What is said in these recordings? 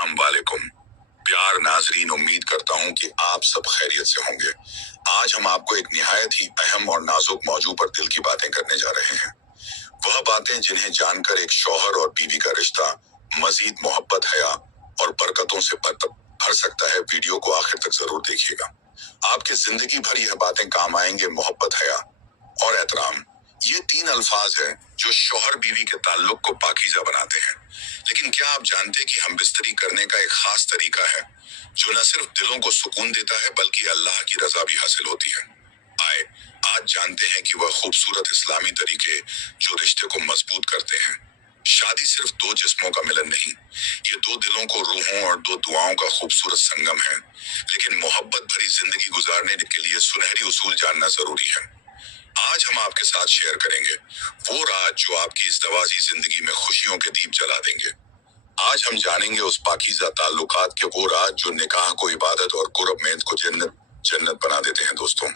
अस्सलाम वालेकुम प्यार नाजरीन, उम्मीद करता हूँ कि आप सब खैरियत से होंगे। आज हम आपको एक निहायत ही अहम और नाजुक मौजू पर दिल की बातें करने जा रहे हैं। वह बातें जिन्हें जानकर एक शौहर और बीवी का रिश्ता मजीद मोहब्बत, हया और बरकतों से भर सकता है। वीडियो को आखिर तक जरूर देखिएगा। आपके जिंदगी भर यह बातें काम आएंगे। मोहब्बत, हया और एहतराम, ये तीन अल्फाज हैं जो शौहर बीवी के ताल्लुक को पाकीज़ा बनाते हैं। लेकिन क्या आप जानते हैं कि हम बिस्तरी करने का एक खास तरीका है जो न सिर्फ दिलों को सुकून देता है बल्कि अल्लाह की रजा भी हासिल होती है। आए आज जानते हैं कि वह खूबसूरत इस्लामी तरीके जो रिश्ते को मजबूत करते हैं। शादी सिर्फ दो जिस्मों का मिलन नहीं, ये दो दिलों को, रूहों और दो दुआओं का खूबसूरत संगम है। लेकिन मोहब्बत भरी जिंदगी गुजारने के लिए सुनहरी उसूल जानना जरूरी है। आज हम आपके साथ शेयर करेंगे वो राज जो आपकी इस दवाजी जिंदगी में खुशियों के दीप जला देंगे। आज हम जानेंगे उस पाकीज़ा ताल्लुकात के वो राज जो निकाह को इबादत और कुर्ब में को जन्नत बना देते हैं। दोस्तों,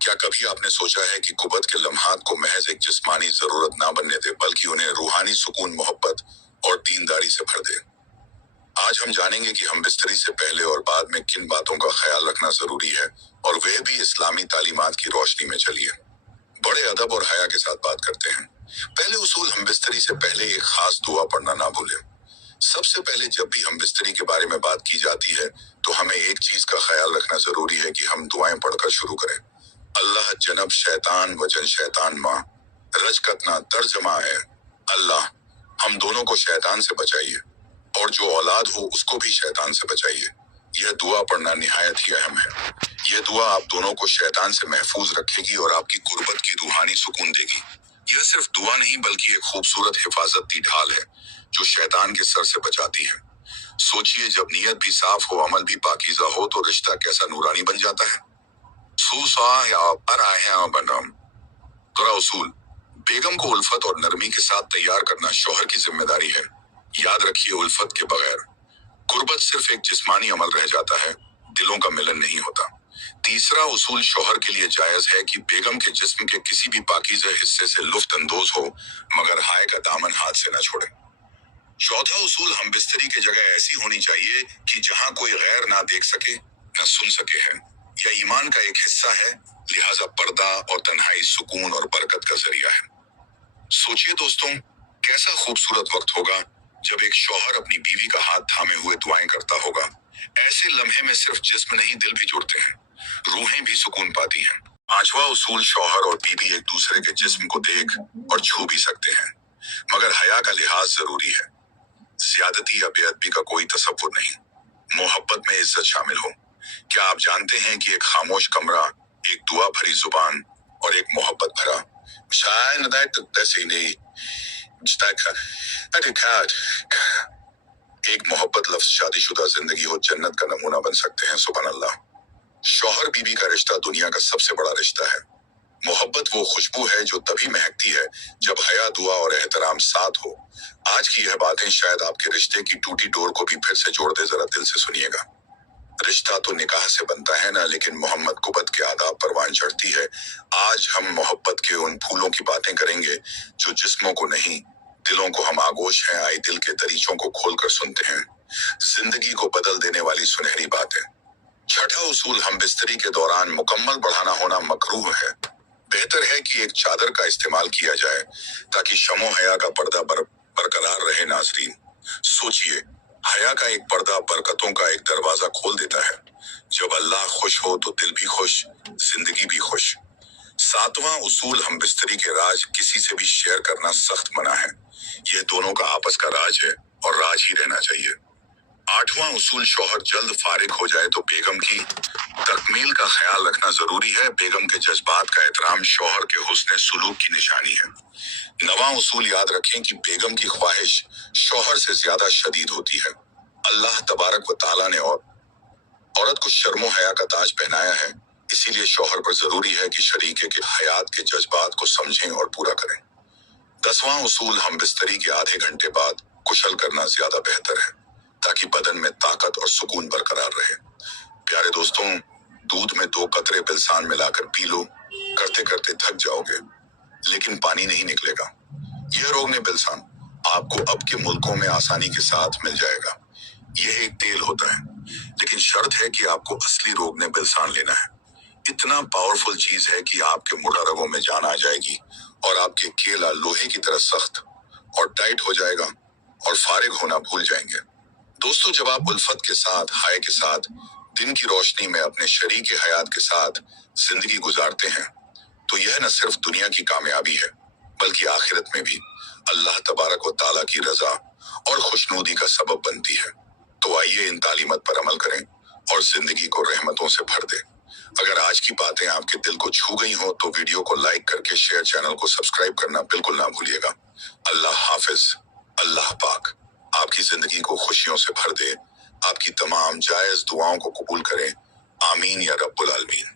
क्या कभी आपने सोचा है कि कुबत के लम्हात को महज एक जिस्मानी जरूरत ना बनने दे बल्कि उन्हें रूहानी सुकून, मोहब्बत और दीनदारी से भर दे। आज हम जानेंगे कि हम बिस्तरी से पहले और बाद में किन बातों का ख्याल रखना जरूरी है, और वह भी इस्लामी तालीमात की रोशनी में। चलिए बड़े अदब और हया के साथ बात करते हैं। पहले उसूल, हम बिस्तरी से पहले एक खास दुआ पढ़ना ना भूलें। सबसे पहले जब भी हम बिस्तरी के बारे में बात की जाती है तो हमें एक चीज का ख्याल रखना जरूरी है कि हम दुआएं पढ़कर शुरू करें। अल्लाह जनब शैतान वजन शैतान माँ रजकतना तर्जमा है, अल्लाह हम दोनों को शैतान से बचाइए और जो औलाद हो उसको भी शैतान से बचाइए। यह दुआ पढ़ना निहायत ही अहम है। यह दुआ आप दोनों को शैतान से महफूज रखेगी और आपकी गुर्बत की रूहानी सुकून देगी। यह सिर्फ दुआ नहीं बल्कि एक खूबसूरत हिफाजती ढाल है जो शैतान के सर से बचाती है। सोचिए, जब नीयत भी साफ हो, अमल भी पाकीज़ा हो तो रिश्ता कैसा नूरानी बन जाता है। तोरा उसूल, बेगम को उल्फत और नरमी के साथ तैयार करना शौहर की जिम्मेदारी है। याद रखिए, उल्फत के बगैर गुर्बत सिर्फ एक जिस्मानी अमल रह जाता है, दिलों का मिलन नहीं होता। तीसरा उसूल शौहर के लिए जायज है कि बेगम के जिस्म के किसी भी पाकीज़ा हिस्से से लुफ्त अंदोज हो मगर हाय का दामन हाथ से न छोड़े। चौथा उसूल, हम बिस्तरी की जगह ऐसी होनी चाहिए कि जहां कोई गैर ना देख सके न सुन सके है। यह ईमान का एक हिस्सा है, लिहाजा पर्दा और तन्हाई सुकून और बरकत का जरिया है। सोचिए दोस्तों, कैसा खूबसूरत वक्त होगा जब एक शौहर अपनी बीवी का हाथ थामे हुए दुआएं करता होगा। ऐसे लम्हे में सिर्फ जिस्म नहीं, दिल भी जुड़ते हैं, रूहें भी सुकून पाती हैं। पांचवा उसूल, शौहर और बीवी एक दूसरे के जिस्म को देख और छू भी सकते हैं मगर हया का लिहाज जरूरी है। ज्यादती या बेअदबी का कोई तसव्वुर नहीं, मोहब्बत में इज्जत शामिल हो। क्या आप जानते हैं कि एक खामोश कमरा, एक दुआ भरी जुबान और एक मोहब्बत भरा एक मोहब्बत लफ्ज शादीशुदा जिंदगी हो जन्नत का नमूना बन सकते हैं। सुभान अल्लाह। शौहर बीवी का रिश्ता दुनिया का सबसे बड़ा रिश्ता है। मोहब्बत वो खुशबू है जो तभी महकती है जब हया, दुआ और एहतराम साथ हो। आज की यह बातें शायद आपके रिश्ते की टूटी डोर को भी फिर से जोड़ दे। जरा दिल से सुनिएगा। रिश्ता तो निकाह से बनता है ना, लेकिन मोहम्मद कुबत के आदाब परवान चढ़ती है। आज हम मोहब्बत के उन फूलों की बातें करेंगे जो जिस्मों को नहीं, दिलों को हम आगोश हैं। आई दिल के दरीचों को खोलकर सुनते हैं, जिंदगी को बदल देने वाली सुनहरी बातें। छठा उसूल, हम बिस्तरी के दौरान मुकम्मल बढ़ाना होना मकरूह है। बेहतर है कि एक चादर का इस्तेमाल किया जाए ताकि शमो हया का पर्दा बरकरार रहे। नाजरीन सोचिए, हया का एक पर्दा बरकतों का एक दरवाजा खोल देता है। जब अल्लाह खुश हो तो दिल भी खुश, जिंदगी भी खुश। सातवां उसूल, हम बिस्तरी के राज किसी से भी शेयर करना सख्त मना है। यह दोनों का आपस का राज है और राज ही रहना चाहिए। आठवां उसूल, शौहर जल्द फारिग हो जाए तो बेगम की तकमील का ख्याल रखना जरूरी है। बेगम के जज्बात का एहतराम शौहर के हुस्न सुलूक की निशानी है। नवां उसूल, याद रखें कि बेगम की ख्वाहिश शौहर से ज्यादा शदीद होती है। अल्लाह तबारक व ताला ने औरत को शर्मो हया का ताज पहनाया है, इसीलिए शौहर पर जरूरी है कि शरीके के हयात के जज्बात को समझें और पूरा करें। 10वां उसूल, हम बिस्तरी के आधे घंटे बाद कुशल करना ज्यादा बेहतर है ताकि बदन में ताकत और सुकून बरकरार रहे। प्यारे दोस्तों, दूध में 2 कतरे बिलसान मिलाकर पी लो, करते करते थक जाओगे लेकिन पानी नहीं निकलेगा। यह रोग ने बिलसान आपको अब के मुल्कों में आसानी के साथ मिल जाएगा। यह तेल होता है, लेकिन शर्त है कि आपको असली रोगने बिलसान लेना है। इतना पावरफुल चीज है कि आपके मुर्दा रगों में जान आ जाएगी और आपके केला लोहे की तरह सख्त और टाइट हो जाएगा और फारिग होना भूल जाएंगे। दोस्तों, जब आप उल्फत के साथ, हाय के साथ, दिन की रोशनी में अपने शरीक हयात के साथ जिंदगी गुजारते हैं, तो यह न सिर्फ दुनिया की कामयाबी है, बल्कि आखिरत में भी अल्लाह तबारक व ताला की रजा और खुशनूदी का सबब बनती है। तो आइए इन तालीमत पर अमल करें और जिंदगी को रहमतों से भर दें। अगर आज की बातें आपके दिल को छू गई हो तो वीडियो को लाइक करके शेयर, चैनल को सब्सक्राइब करना बिल्कुल ना भूलिएगा। अल्लाह हाफिज। अल्लाह पाक आपकी जिंदगी को खुशियों से भर दे, आपकी तमाम जायज दुआओं को कबूल करें। आमीन या रब्बुल आलमीन।